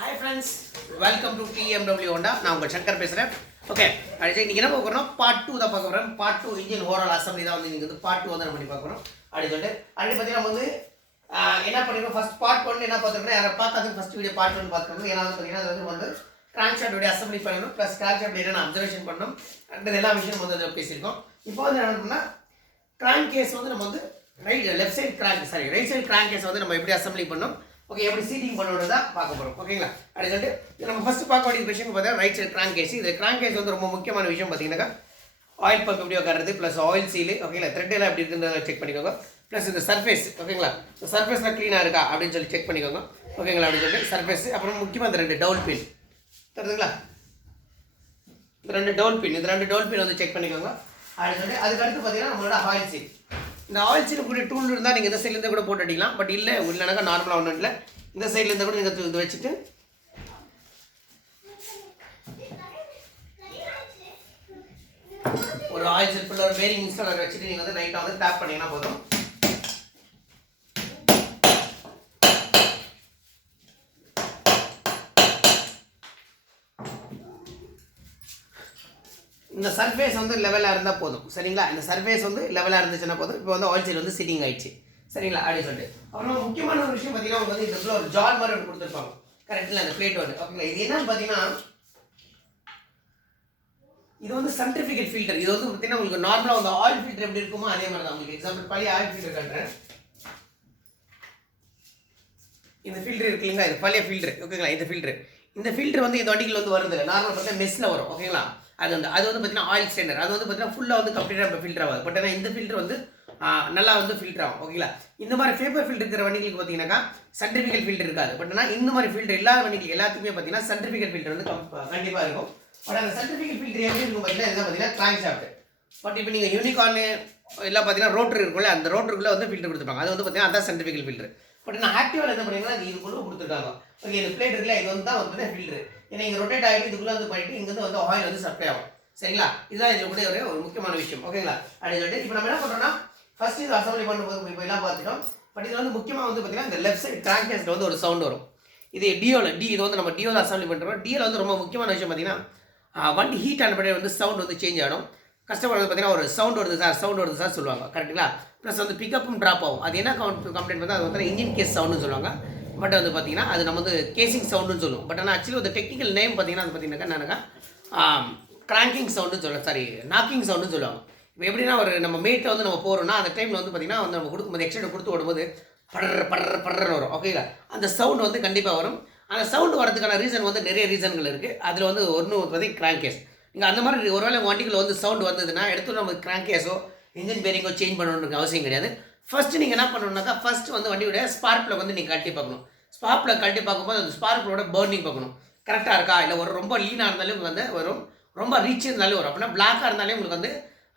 Hi friends, welcome to TMW Honda. நான் உங்கள் சங்கர் பேசுகிறேன். ஓகே, அடுத்து இன்றைக்கி என்ன பார்க்குறோம், பார்ட் 2 தான் பார்க்க போகிறோம். பார்ட் 2 இன்ஜின் ஓவரால் அசம்பிளி தான் வந்து நீங்கள் வந்து பார்ட் 2 வந்து நம்ம பண்ணி பார்க்குறோம். அப்படி சொல்லிட்டு பற்றி நம்ம வந்து என்ன பண்ணிருக்கோம், ஃபஸ்ட் பார்ட் 1 என்ன பார்த்துருக்கோம், யாரை பார்க்காது ஃபஸ்ட் வீடியோ பார்ட் 1 பார்த்துருக்கோம். ஏன்னா வந்து பார்த்தீங்கன்னா அது வந்து கிராங்க் ஷாஃப்ட் அசம்பிளி பண்ணணும், ப்ளஸ் கிராங்க் ஷாஃப்ட் என்னென்ன அப்சர்வேஷன் பண்ணணும் அந்த எல்லா விஷயம் வந்து அதில் பேசியிருக்கோம். இப்போ வந்து என்ன பண்ணோம்னா கிராங்க் கேஸ் வந்து நம்ம வந்து ரைட் சைடு கிராங்க் கேஸ் வந்து நம்ம எப்படி அசம்பிளி பண்ணோம், ஓகே எப்படி சீட்டிங் பண்ணுறது தான் பார்க்க போகிறோம். ஓகேங்களா, அப்படி சொல்லிட்டு நம்ம ஃபஸ்ட்டு பார்க்க வேண்டிய விஷயம் பார்த்தீங்கன்னா ரைட் சைடு கிராங்க் கேஸ். இது கிராங்க் கேஸ் வந்து ரொம்ப முக்கியமான விஷயம் பார்த்தீங்கன்னாக்கா ஆயில் பம்ப் எப்படி உட்காருது, ப்ளஸ் ஆயில் சீலு, ஓகேங்களா, த்ரெட் எல்லாம் எப்படி இருக்குன்றத செக் பண்ணிக்கோங்க. ப்ளஸ் இந்த சர்ஃபேஸ், ஓகேங்களா, இந்த சர்ஃபேஸ்லாம் க்ளீனாக இருக்கா அப்படின்னு சொல்லி செக் பண்ணிக்கோங்க. ஓகேங்களா, அப்படின்னு சொல்லிட்டு சர்ஃபேஸ், அப்புறம் முக்கியமாக இந்த 2 டவுல் பின் தருதுங்களா, இந்த 2 டவுல் பின் வந்து செக் பண்ணிக்கோங்க. அப்படின்னு சொல்லிட்டு அதுக்கடுத்து பார்த்தீங்கன்னா நம்மளோட ஆயில் சீல். இந்த ஆயில் சீல் கூட டூல் இருந்தால் நீங்கள் இந்த சைட்லேருந்து கூட போட்டு அடிக்கலாம். பட் இல்லைனாக்கா நார்மலாக ஒன்றும் இல்லை, இந்த சைட்லேருந்து கூட நீங்கள் இது வச்சுட்டு ஒரு ஆயில் சீல் ஃபுல்லாக ஒரு பேரிங் இன்ஸ்டாலர் வச்சுட்டு நீங்கள் வந்து லைட்டாக வந்து டேப் பண்ணிங்கன்னா போதும். இந்த சர்ஃபேஸ் வந்து லெவலாக இருந்தால் போதும், சரிங்களா. இந்த சர்ஃபேஸ் வந்து லெவலாக இருந்துச்சுன்னா போதும். இப்போ வந்து ஆயில் சீல் வந்து சிட்டிங் ஆயிடுச்சு, சரிங்களா, அப்படின்னு சொல்லிட்டு. அப்புறம் முக்கியமான ஒரு விஷயம் பார்த்தீங்கன்னா அவங்க வந்து இதுக்குள்ள ஒரு ஜால் மாதிரி ஒன்று கொடுத்துருப்பாங்க, கரெக்டில் அந்த பிளேட் வந்து. ஓகேங்களா, இது என்னன்னு பார்த்தீங்கன்னா இது வந்து சென்ட்ரிஃபிகல் ஃபில்டர். இது வந்து பார்த்தீங்கன்னா உங்களுக்கு நார்மலாக வந்து ஆயில் ஃபில்டர் எப்படி இருக்குமோ அதே மாதிரி தான். உங்களுக்கு எக்ஸாம்பிள் பழைய ஆயில் ஃபில்டர் காட்டுறேன். இந்த ஃபில்டர் இருக்கு இல்லைங்களா, இது பழைய ஃபில்டர். ஓகேங்களா, இந்த ஃபில்டர் வந்து இந்த வண்டிகள் வந்து வருது இல்லை, நார்மல் பார்த்தீங்கன்னா மெஸ்ஸில் வரும். ஓகேங்களா, அது வந்து பார்த்தீங்கன்னா ஆயில் ஸ்டேண்டர். அது வந்து பார்த்தீங்கன்னா ஃபுல்லாக வந்து கம்ப்ளீட்டாக ஃபில்டர் ஆகாது. பட் ஆனால் இந்த ஃபில்டர் வந்து நல்லா வந்து ஃபில்டர் ஆகும். ஓகேங்களா, இந்த மாதிரி பேப்பர் ஃபில்டர் இருக்கிற வண்டிகளுக்கு பார்த்தீங்கன்னாக்கா சென்ட்ரிஃபிகல் ஃபில்டர் இருக்காது. பட் ஆனால் இந்த மாதிரி ஃபில்டர் இல்லாத வண்டிகள் எல்லாத்துக்குமே பார்த்தீங்கன்னா சென்ட்ரிஃபிகல் ஃபில்டர் வந்து கண்டிப்பாக இருக்கும். பட் அந்த சென்ட்ரிஃபிகல் ஃபில்டர் எப்படி இருக்கும் பார்த்தீங்கன்னா இதுதான் பார்த்தீங்கன்னா கிராங்க் ஷாஃப்ட். பட் இப்போ நீங்கள் யூனிகார்னு எல்லாம் பார்த்தீங்கன்னா ரோட்டர் இருக்கும்ல, அந்த ரோட்டருக்குள்ளே வந்து ஃபில்டர் கொடுத்துருப்பாங்க. அது வந்து பார்த்தீங்கன்னா அதான் சென்ட்ரிஃபிகல் ஃபில்டர். பட் நான் ஆக்டிவாக என்ன பண்ணிங்கன்னா இதுக்குள்ளே கொடுத்துருக்காங்க. ஓகே, இந்த பிளேட் இருக்குல்ல, இது வந்து தான் வந்து ஃபில்டர். ஏன்னா இங்கே ரொட்டேட் ஆகிட்டு இதுக்குள்ளே வந்து போயிட்டு இங்கேருந்து வந்து ஆயில் வந்து சப்ளை ஆகும், சரிங்களா. இதுதான் இதில் கூட ஒரு முக்கியமான விஷயம். ஓகேங்களா, அப்படின்னு சொல்லிட்டு இப்போ நம்ம என்ன பண்ணுறோம்னா ஃபர்ஸ்ட் இது அசம்பிளி பண்ணும்போது இப்போ எல்லாம் பார்த்துட்டோம். பட் இது வந்து முக்கியமாக வந்து பார்த்தீங்கன்னா இந்த லெஃப்ட் சைடு கிராங்க் கேஸில் வந்து ஒரு சவுண்ட் வரும். இது இது வந்து நம்ம டியோவில் அசம்பிளி பண்ணுறோம். டியோவில் வந்து ரொம்ப முக்கியமான விஷயம் பார்த்தீங்கன்னா வண்டி ஹீட் ஆனபடியே வந்து சவுண்ட் வந்து சேஞ்ச் ஆகிடும். கஸ்டமர் வந்து பார்த்தீங்கன்னா ஒரு சவுண்ட் வருது சார் சொல்லுவாங்க, கரெக்டுங்களா. ப்ளஸ் வந்து பிக்கப்பும் ட்ராப் ஆகும். அது என்ன கம்ப்ளைண்ட் பண்ணால் அது வந்து இன்ஜின் கேஸ் சவுண்டுன்னு சொல்லுவாங்க. பட் வந்து பார்த்தீங்கன்னா அது நம்ம வந்து கேசிங் சவுண்டுன்னு சொல்லுவோம். பட் ஆனால் ஆக்சுவலி ஒரு டெக்னிக்கல் நேம் பார்த்தீங்கன்னா அது பார்த்தீங்கன்னாக்கா கிராங்கிங் சவுண்டுன்னு சொல்லுவாங்க, நாக்கிங் சவுண்டுன்னு சொல்லுவாங்க. இப்போ எப்படின்னா ஒரு நம்ம மேட்டை வந்து நம்ம போகிறோம்னா அந்த டைமில் வந்து பார்த்தீங்கன்னா வந்து நம்ம கொடுக்கும்போது எக்ஸ்ட்ரா கொடுத்து ஓடும்போது படுறன்னு வரும். ஓகேங்களா, அந்த சவுண்டு வந்து கண்டிப்பாக வரும். அந்த சவுண்டு வரதுக்கான ரீசன் வந்து நிறைய ரீசன்கள் இருக்குது. அதில் வந்து ஒன்று பார்த்தீங்கன்னா கிராங்க் கேஸ். நீங்கள் அந்த மாதிரி ஒருவேளை வண்டிகள் வந்து சவுண்டு வந்ததுன்னா எடுத்து நம்ம கிராங்க் கேஸோ இன்ஜின் பேரிங்கோ சேஞ்ச் பண்ணணுன்ற அவசியம் கிடையாது. ஃபஸ்ட்டு நீங்கள் என்ன பண்ணணும்னாக்கா ஃபஸ்ட்டு வந்து வண்டியோட ஸ்பார்க் ப்ளக் வந்து நீங்கள் கழட்டி பார்க்கணும். ஸ்பார்க் ப்ளக் கழட்டி பார்க்கும்போது அந்த ஸ்பார்க் ப்ளக்கோட பர்னிங் பார்க்கணும், கரெக்டாக இருக்கா. இல்லை ஒரு ரொம்ப லீனாக இருந்தாலும் வந்து வரும், ரொம்ப ரீச் இருந்தாலும் வரும். அப்படின்னா பிளாக்காக இருந்தாலே உங்களுக்கு வந்து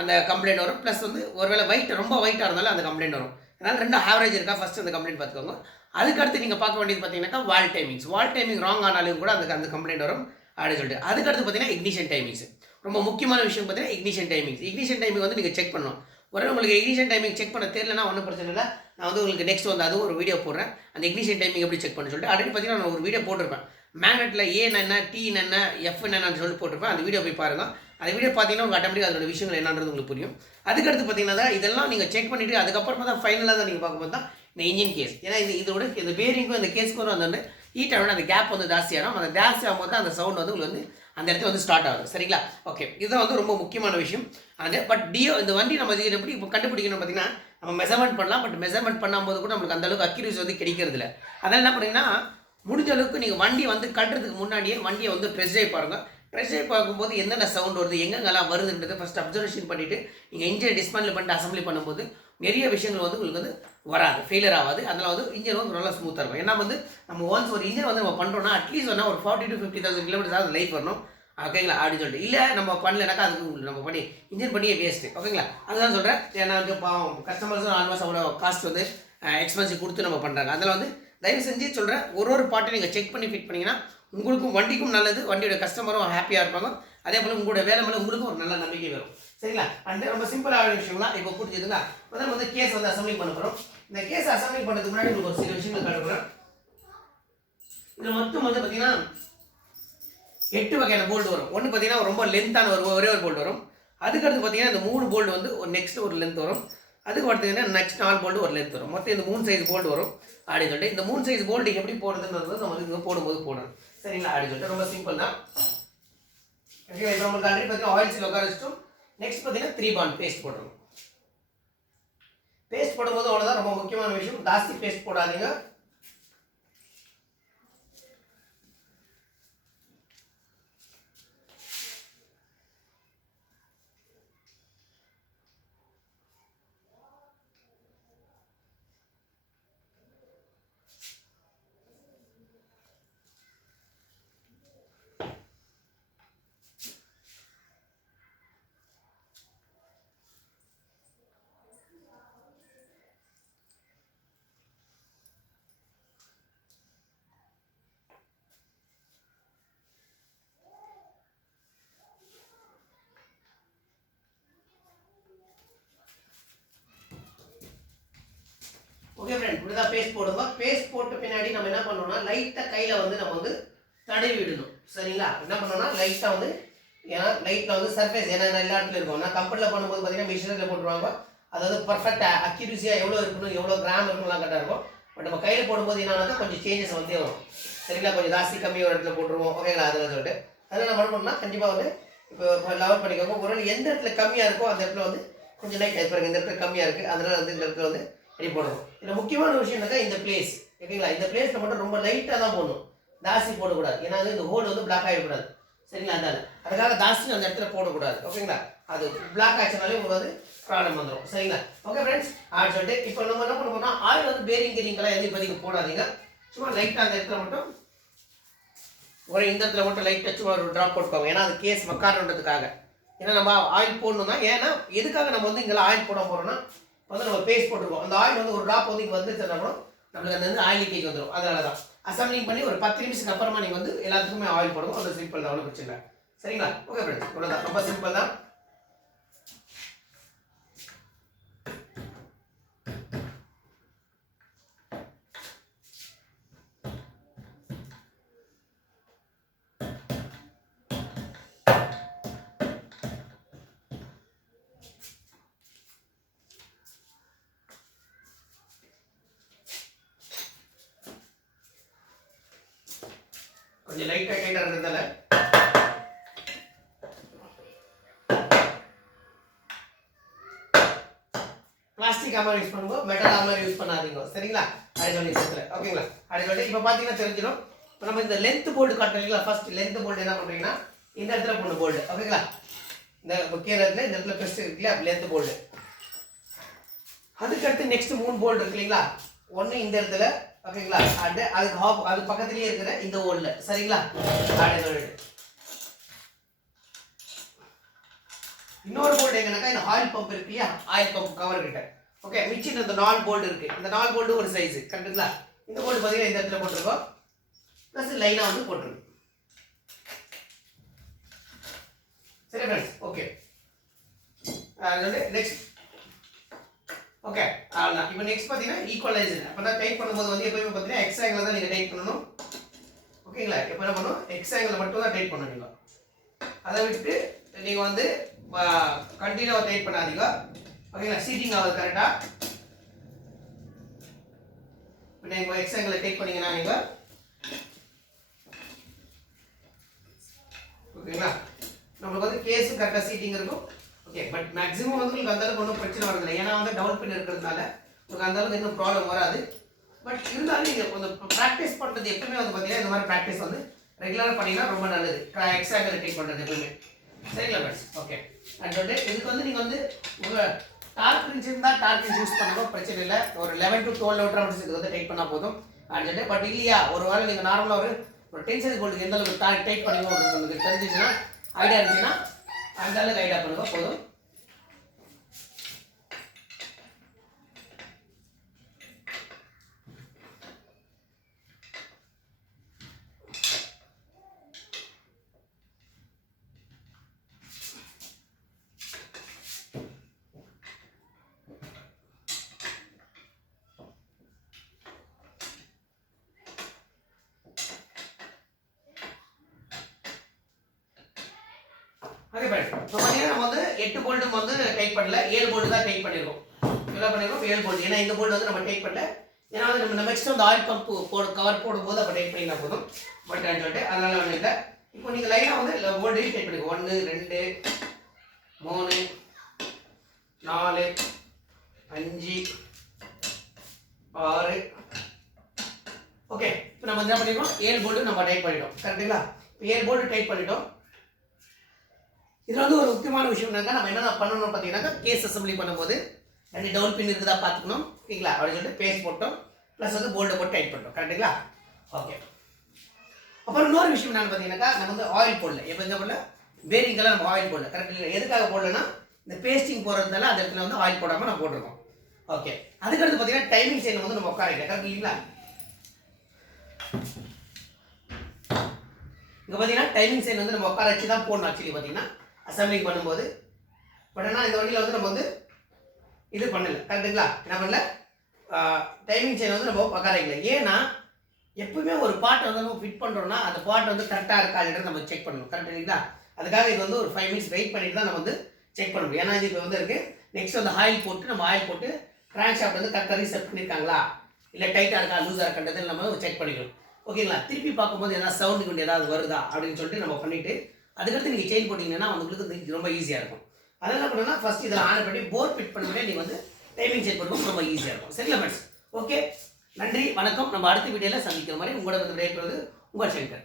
அந்த கம்ப்ளைண்ட் வரும். ப்ளஸ் வந்து ஒருவேளை ரொம்ப ஒயிட்டாக இருந்தாலும் அந்த கம்ப்ளைண்ட் வரும். அதனால் 2 ஆவரேஜ் இருக்கா ஃபஸ்ட்டு அந்த கம்ப்ளைண்ட் பார்த்துக்கோங்க. அதுக்கடுத்து நீங்கள் பார்க்க வேண்டியது பார்த்தீங்கன்னாக்கா வால் டைமிங் ராங் ஆனாலும் கூட அந்த கம்ப்ளைண்ட் வரும் அப்படின்னு சொல்லிட்டு. அதுக்கடுத்து பார்த்தீங்கன்னா இக்னிஷன் டைமிங்ஸ். ரொம்ப முக்கியமான விஷயம் பார்த்தீங்கன்னா இக்னிஷன் டைமிங் வந்து நீங்கள் செக் பண்ணணும். ஒரே உங்களுக்கு இக்னிஷன் டைமிங் செக் பண்ண தெரியலனா ஒன்றும் பிரச்சனை இல்லை. நான் வந்து உங்களுக்கு நெக்ஸ்ட் வந்து அதுவும் ஒரு வீடியோ போடுறேன், அந்த இக்னிஷன் டைமிங் எப்படி செக் பண்ண சொல்லிட்டு. ஆல்ரெடி பார்த்தீங்கன்னா நான் ஒரு வீடியோ போட்டிருப்பேன், மேக்னெட்டில் ஏன் என்ன டி என்ன எஃப் என்னன்னு சொல்லி போட்டிருப்பேன். அந்த வீடியோ போய் பாருங்கள். அந்த வீடியோ பார்த்தீங்கன்னா உங்களுக்கு ஆட்டோமேட்டிக்காக அதோட விஷயங்கள் என்னன்றது உங்களுக்கு புரியும். அதுக்கடுத்து பார்த்தீங்கன்னா இதெல்லாம் நீங்கள் செக் பண்ணிவிட்டு அதுக்கப்புறமா தான் ஃபைனலாக தான் நீங்கள் பார்க்கும்போது தான் இந்த இன்ஜின் கேஸ். ஏன்னா இதோட இந்த பேரிங்கும் இந்த கேஸ்க்கும் வந்து ஹீட் ஆகணும், அந்த கேப் வந்து ஜாஸ்தியாகும். அந்த ஜாஸ்தி ஆகும்போது தான் அந்த சவுண்ட் வந்து உங்களுக்கு வந்து அந்த இடத்துல வந்து ஸ்டார்ட் ஆகுது, சரிங்களா. ஓகே, இதுதான் வந்து ரொம்ப முக்கியமான விஷயம். அது பட் இந்த வண்டி நம்ம எப்படி இப்போ கண்டுபிடிக்கணும் பார்த்தீங்கன்னா நம்ம மெஷர்மெண்ட் பண்ணலாம். பட் மெஷர்மெண்ட் பண்ணும்போது கூட நம்மளுக்கு அந்தளவுக்கு அக்யூரேசி வந்து கிடைக்கிறது இல்லை. அதனால் என்ன பண்ணிங்கன்னா முடிஞ்ச அளவுக்கு நீங்கள் வண்டி வந்து கட்டுறதுக்கு முன்னாடியே வண்டியை வந்து ப்ரெஸ் ஆகி பாருங்கள். ப்ரெஸ் ஆகி பார்க்கும்போது என்னென்ன சவுண்ட் வருது, எங்கெங்கெல்லாம் வருதுன்றதை ஃபஸ்ட் அப்சர்வேஷன் பண்ணிவிட்டு நீங்கள் இன்ஜினை டிஸ்மேண்டில் பண்ணிட்டு அசம்பிளி பண்ணும்போது நிறைய விஷயங்கள் வந்து உங்களுக்கு வந்து வராது, ஃபெயிலியர் ஆகாது. அதனால் வந்து இன்ஜின் வந்து நல்லா ஸ்மூத்தாக இருக்கும். ஏன்னா வந்து நம்ம ஒன்ஸ் ஒரு இன்ஜின் வந்து நம்ம பண்ணுறோன்னா அட்லீஸ்ட் வந்து ஒரு 40,000 to 50,000 கிலோமீட்டர்ஸ் ஆகுது லைஃப் வரணும். ஓகேங்களா, அப்படின்னு சொல்லிட்டு. இல்லை நம்ம பண்ணலைனாக்கா அதுக்கு நம்ம பண்ணி இன்ஜின் பண்ணியே வேஸ்ட்டு. ஓகேங்களா, அதுதான் சொல்கிறேன். ஏன்னா வந்து கஸ்டமர்ஸும் ஆல்மோஸ்ட் அவ்வளோ காஸ்ட் வந்து எக்ஸ்பென்சிவ் கொடுத்து நம்ம பண்ணுறாங்க. அதில் வந்து தயவு செஞ்சு சொல்கிறேன், ஒரு பாட்டையும் நீங்கள் செக் பண்ணி ஃபிட் பண்ணிங்கன்னா உங்களுக்கும் வண்டிக்கும் நல்லது, வண்டியோட கஸ்டமரும் ஹாப்பியாக இருப்பாங்க. அதே போல் உங்களோட வேலை மேலே உங்களுக்கும் ஒரு நல்ல நம்பிக்கை வரும், சரிங்களா. அண்ட் ரொம்ப சிம்பிளான விஷயம்லாம் இப்போ புரிஞ்சுதுங்களா. முதல்ல வந்து கேஸ் வந்து அசம்பிளி பண்ண போகிறோம். இந்த கேஸ் அசம்பிளி பண்ணுறதுக்கு முன்னாடி உங்களுக்கு ஒரு சில விஷயங்கள் காட்டுறேன். இதில் மொத்தம் வந்து பார்த்தீங்கன்னா 8 வகையான போல்டு வரும். ஒன்று பார்த்தீங்கன்னா ரொம்ப லென்த்தான ஒரே ஒரு போல்டு வரும். அதுக்கடுத்து பார்த்தீங்கன்னா இந்த 3 போல்டு வந்து ஒரு நெக்ஸ்ட் ஒரு லென்த் வரும். அதுக்கு பார்த்தீங்கன்னா நெக்ஸ்ட் 4 போல்டு ஒரு லென்த் வரும். மொத்தம் இந்த 3 சைஸ் போல்டு வரும் அப்படின்னு சொல்லிட்டு இந்த 3 சைஸ் போல்டு எப்படி போடுறதுன்றது நம்ம இங்கே போடும்போது போடணும். சரிங்களா? அப்படின்னு சொல்லிட்டு ரொம்ப சிம்பிள் தான். ஓகே, இப்போ நம்மளுக்கு ஆல்ரெடி பார்த்தீங்கன்னா ஆயில் சீல் உட்கார வச்சிட்டோம். நெக்ஸ்ட் பார்த்தீங்கன்னா 3 பாண்ட் பேஸ்ட் போடணும். பேஸ்ட் போடும்போது அவ்வளோதான், ரொம்ப முக்கியமான விஷயம். ஜாஸ்தி பேஸ்ட் போடாதீங்க. ஓகே ஃப்ரெண்ட், இப்படி தான் பேஸ்ட் போடுங்க. பேஸ்ட் போட்ட பின்னாடி நம்ம என்ன பண்ணோம்னா லைட்டாக கையில் வந்து நம்ம வந்து தடவி விடணும். சரிங்களா? என்ன பண்ணோம்னா லைட்டாக வந்து, ஏன்னா லைட்டில் வந்து சர்ஃபேஸ் ஏன்னா எல்லா இடத்துல இருக்கும். நான் கம்பெனியில் பண்ணும்போது பார்த்தீங்கன்னா மிஷினில் போட்டுருவாங்க. அதாவது பர்ஃபெக்டாக அக்யூரஸியாக எவ்வளோ இருக்கணும் எவ்வளோ கிராம் இருக்கணும்லாம் கரெக்டாக இருக்கும். பட் நம்ம கையில் போடும்போது என்னன்னா கொஞ்சம் சேஞ்சஸ் வந்து வரும். சரிங்களா? கொஞ்சம் ஜாஸ்தி கம்மி ஒரு இடத்துல போட்டுருவோம். ஓகேங்களா? அதில் சொல்லிட்டு அதில் நம்ம பண்ணோம்னா கண்டிப்பாக வந்து இப்போ லெவல் பண்ணிக்கோங்க. ஒரு எந்த இடத்துல கம்மியாக இருக்கோ அந்த இடத்துல வந்து கொஞ்சம் லைட் பாருங்க, இந்த இடத்துல கம்மியாக இருக்குது, அதனால் வந்து இந்த இடத்துல வந்து ரெடி போடணும். இதில் முக்கியமான விஷயம் என்னக்கா இந்த பிளேஸ். ஓகேங்களா? இந்த பிளேஸில் மட்டும் ரொம்ப லைட்டாக தான் போடணும், ஜாஸ்தி போடக்கூடாது. ஏன்னா இந்த ஹோல் வந்து பிளாக் ஆகிடக்கூடாது. சரிங்களா? அதனால அதுக்காக ஜாஸ்தி அந்த இடத்துல போடக்கூடாது. ஓகேங்களா? அது பிளாக் ஆச்சுனாலே உங்களுக்கு வந்து ப்ராப்ளம் வந்துடும். சரிங்களா? ஓகே ஃப்ரெண்ட்ஸ், அப்படின்னு சொல்லிட்டு இப்போ நம்ம என்ன பண்ண போனால் ஆயில் வந்து பேரிங் கேரிங்கெல்லாம் எதையும் பதிக்க போடாதீங்க. சும்மா லைட்டாக அந்த இடத்துல மட்டும் ஒரு இந்த இடத்துல மட்டும் லைட்டாக சும்மா ஒரு ட்ராப் போட்டுக்கோங்க. ஏன்னா அது கேஸ் மக்காரன்றதுக்காக. ஏன்னா நம்ம ஆயில் போடணும் தான். ஏன்னா எதுக்காக நம்ம வந்து இங்கெல்லாம் ஆயில் போட போகிறோம்னா வந்து நம்ம பேஸ்ட் போட்டுருக்கோம். அந்த ஆயில் வந்து ஒரு ட்ராப் வந்து இங்கே வந்துச்சுன்னா கூட நம்மளுக்கு அந்த வந்து ஆயில் லீக்கேஜ் வந்துடும். அதனால தான் அசம்பிளிங் பண்ணி ஒரு 10 நிமிஷத்துக்கு அப்புறமா நீங்கள் வந்து எல்லாத்துக்குமே ஆயில் போடுவோம். அது சிம்பிள் தான், ஒன்றும் பிரச்சனை இல்லை. சரிங்களா? ஓகே ஃப்ரெண்ட்ஸ், இவ்வளோதான், ரொம்ப சிம்பிள் தான். கொஞ்சம் லைட்டாக கைட்டாக இருந்ததால பிளாஸ்டிக் ஆமாரி யூஸ் பண்ணுங்க, மெட்டல் ஆமாரி யூஸ் பண்ணாதீங்க. சரிங்களா? அடிக்கடி இடத்துல ஓகேங்களா? அடிக்கடி இப்போ பார்த்தீங்கன்னா தெரிஞ்சிடும். இப்போ நம்ம இந்த லென்த் போல்டு காட்டுறீங்களா, ஃபர்ஸ்ட் லென்த் போல்டு என்ன பண்ணுறீங்கன்னா இந்த இடத்துல போடணும் போல்டு. ஓகேங்களா? இந்த முக்கிய இடத்துல இந்த இடத்துல பெஸ்ட் இருக்குல்ல லென்த் போல்டு. அதுக்கடுத்து நெக்ஸ்ட் 3 போல்டு இருக்கு இல்லைங்களா, ஒன்று இந்த இடத்துல. ஓகேங்களா? அண்ட் அதுக்கு அது பக்கத்துலேயே இருக்கிற இந்த ஓல்ல. சரிங்களா? அப்படின்னு சொல்லிட்டு இன்னொரு போல்டு எங்கன்னாக்கா இந்த ஆயில் பம்ப் இருக்கு இல்லையா, ஆயில் பம்ப் கவர் கிட்ட. ஓகே, மிச்சம் இந்த 4 போல்டு இருக்கு. இந்த 4 போல்டு ஒரு சைஸ் கரெக்டுங்களா? இந்த போல்டு பார்த்தீங்கன்னா இந்த இடத்துல போட்டிருக்கோம், ப்ளஸ் லைனாக வந்து போட்டிருக்கோம். சரி ஃப்ரெண்ட்ஸ், ஓகே. நெக்ஸ்ட் ஓகே அவ்வளோதான். இப்போ நெக்ஸ்ட் பார்த்தீங்கன்னா ஈக்குவலைசர். அப்போ நான் டைப் பண்ணும்போது வந்து எப்பவுமே பார்த்தீங்கன்னா எக்ஸ் ஆங்கிள் தான் நீங்கள் டைப் பண்ணணும். ஓகேங்களா? எப்போ என்ன பண்ணணும், எக்ஸ் ஆங்கிள் மட்டும் தான் டைப் பண்ணணும். நீங்கள் அதை விட்டு நீங்கள் வந்து கண்டினியூவாக டைப் பண்ணாதீங்க. ஓகேங்களா? சீட்டிங் ஆகுது கரெக்டாக. இப்போ நீங்கள் எக்ஸ் ஆங்கிள் டைப் பண்ணீங்கன்னா நீங்கள் ஓகேங்களா நம்மளுக்கு வந்து கேஸும் கரெக்டாக சீட்டிங் இருக்கும். ஓகே, பட் மேக்ஸிமம் வந்து உங்களுக்கு அந்த அளவுக்கு ஒன்றும் பிரச்சனை வரதில்லை. ஏன்னா வந்து டவுன் பின் இருக்கிறதுனால உங்களுக்கு அந்த அளவுக்கு இன்னும் ப்ராப்ளம் வராது. பட் இருந்தாலும் நீங்கள் கொஞ்சம் ப்ராக்டிஸ் பண்ணுறது எப்பவுமே வந்து பார்த்தீங்கன்னா இந்த மாதிரி ப்ராக்டிஸ் வந்து ரெகுலராக பண்ணிங்கன்னா ரொம்ப நல்லது. எக்ஸ் ஆங்கிள் டைப் பண்ணுறது எப்பவுமே. சரிங்களா ஃப்ரெண்ட்ஸ்? ஓகே, அண்ட் வந்து இதுக்கு வந்து நீங்கள் வந்து உங்கள் டார்க் ரிஞ்ச் இருந்தால் டார்க் ரிஞ்ச் யூஸ் பண்ணணும், பிரச்சனை இல்லை. ஒரு 11 to 12 மீட்டர் இதுக்கு வந்து டைப் பண்ணால் போதும். அண்ட் பட் இல்லையா ஒரு வாரம் நீங்கள் நார்மலாக ஒரு 10 சைஸ் போல்டுக்கு எந்த அளவுக்கு டைப் பண்ணுங்க உங்களுக்கு தெரிஞ்சிச்சுன்னா, ஐடியா இருந்துச்சுன்னா அந்த அளவுக்கு ஐடியா பண்ணுங்க போதும். ஓகே ஃப்ரெண்ட், இப்போ பார்த்தீங்கன்னா நம்ம வந்து 8 போல்ட்டும் வந்து டைட் பண்ணல, 7 போல்ட் தான் டைட் பண்ணியிருக்கோம். என்ன பண்ணியிருக்கோம்? 7 போல்ட். ஏன்னா இந்த போல்ட் வந்து நம்ம டைட் பண்ணல, ஏன்னா வந்து நம்ம நெக்ஸ்ட் வந்து ஆயில் பம்ப் கவர் போடும்போது அப்போ டைட் பண்ணினா போதும் பட்டன் சொல்லிட்டு, அதனால ஒன்றும் இல்லை. இப்போ நீங்கள் லைனாக வந்து போல்ட்டையும் டைட் பண்ணிக்கோ. 1 2 3 4 5 6. ஓகே, இப்போ நம்ம என்ன பண்ணிருக்கோம்? 7 போல்ட் நம்ம டைட் பண்ணிட்டோம். கரெக்டுங்களா? இப்போ 7 போல்ட் டைட் பண்ணிட்டோம். இதில் வந்து ஒரு முக்கியமான விஷயம் என்னன்னா, நம்ம என்ன பண்ணணும் பார்த்தீங்கன்னா, கேஸ் அசம்பிளி பண்ணும்போது 2 டவுன் பின் இருக்குதா பார்த்துக்கணும். ஓகேங்களா? அப்படின்னு சொல்லிட்டு பேஸ்ட் போட்டோம், ப்ளஸ் வந்து போல்ட்டை போட்டு டைட் பண்ணிட்டோம். கரெக்டுங்களா? ஓகே. அப்புறம் இன்னொரு விஷயம் என்னன்னு பார்த்தீங்கன்னாக்கா, நம்ம வந்து ஆயில் போடல. எப்போ எங்கே போடல? பேரிங்கெல்லாம் நம்ம ஆயில் போடல. கரெக்ட் இல்லை? எதுக்காக போடலன்னா, இந்த பேஸ்டிங் போடுறதுனால அந்த இடத்துல வந்து ஆயில் போடாமல் நம்ம போட்டிருக்கோம். ஓகே. அதுக்கடுத்து பார்த்தீங்கன்னா டைமிங் சைடில் வந்து நம்ம உட்கார வைக்கல. கரெக்ட் இல்லைங்களா? இங்கே பார்த்தீங்கன்னா டைமிங் சைடு வந்து நம்ம உட்கார வச்சு தான் போடணும். ஆக்சுவலி பார்த்தீங்கன்னா அசம்பிளிங் பண்ணும்போது. பட் ஆனால் இந்த வண்டியில் வந்து நம்ம வந்து இது பண்ணல. கரெக்டுங்களா? என்ன பண்ணல? டைமிங் சைடு வந்து நம்ம உட்கார வைக்கல. ஏன்னா எப்பவுமே ஒரு பாட்டை வந்து நம்ம ஃபிட் பண்ணுறோம்னா அந்த பாட்டு வந்து கரெக்டாக இருக்காதுன்றது நம்ம செக் பண்ணணும். கரெக்ட் இல்லைங்களா? அதுக்காக இது வந்து ஒரு 5 மினிட்ஸ் வெயிட் பண்ணிட்டு தான் நம்ம வந்து செக் பண்ண முடியும். ஏன்னா இது இப்போ வந்து இருக்குது. நெக்ஸ்ட் வந்து ஆயில் போட்டு நம்ம ஆயில் போட்டு கிராங்க் ஷாஃப்ட் வந்து கரெக்டாக ரீசெட் பண்ணியிருக்காங்களா, இல்லை டைட்டாக இருக்கா லூஸாக இருக்கின்றது நம்ம செக் பண்ணிக்கணும். ஓகேங்களா? திருப்பி பார்க்கும்போது ஏதாவது சவுண்டு கொண்டு ஏதாவது வருதா அப்படின்னு சொல்லிட்டு நம்ம பண்ணிவிட்டு அதுக்கடுத்து நீங்கள் செயின் போட்டிங்கன்னா உங்களுக்கு ரொம்ப ஈஸியாக இருக்கும். அதெல்லாம் என்ன பண்ணணும்னா ஃபஸ்ட் இதில் ஆன் பண்ணி போர் ஃபிட் பண்ணி நீங்கள் வந்து டைமிங் செக் பண்ணும்போது ரொம்ப ஈஸியாக இருக்கும். சரிங்களா ஃப்ரெண்ட்ஸ்? ஓகே, நன்றி, வணக்கம். நம்ம அடுத்த வீடியோவில் சந்திக்கிற மாதிரி உங்களோட வந்து விடைபெறுவது உங்கள் சங்கர்.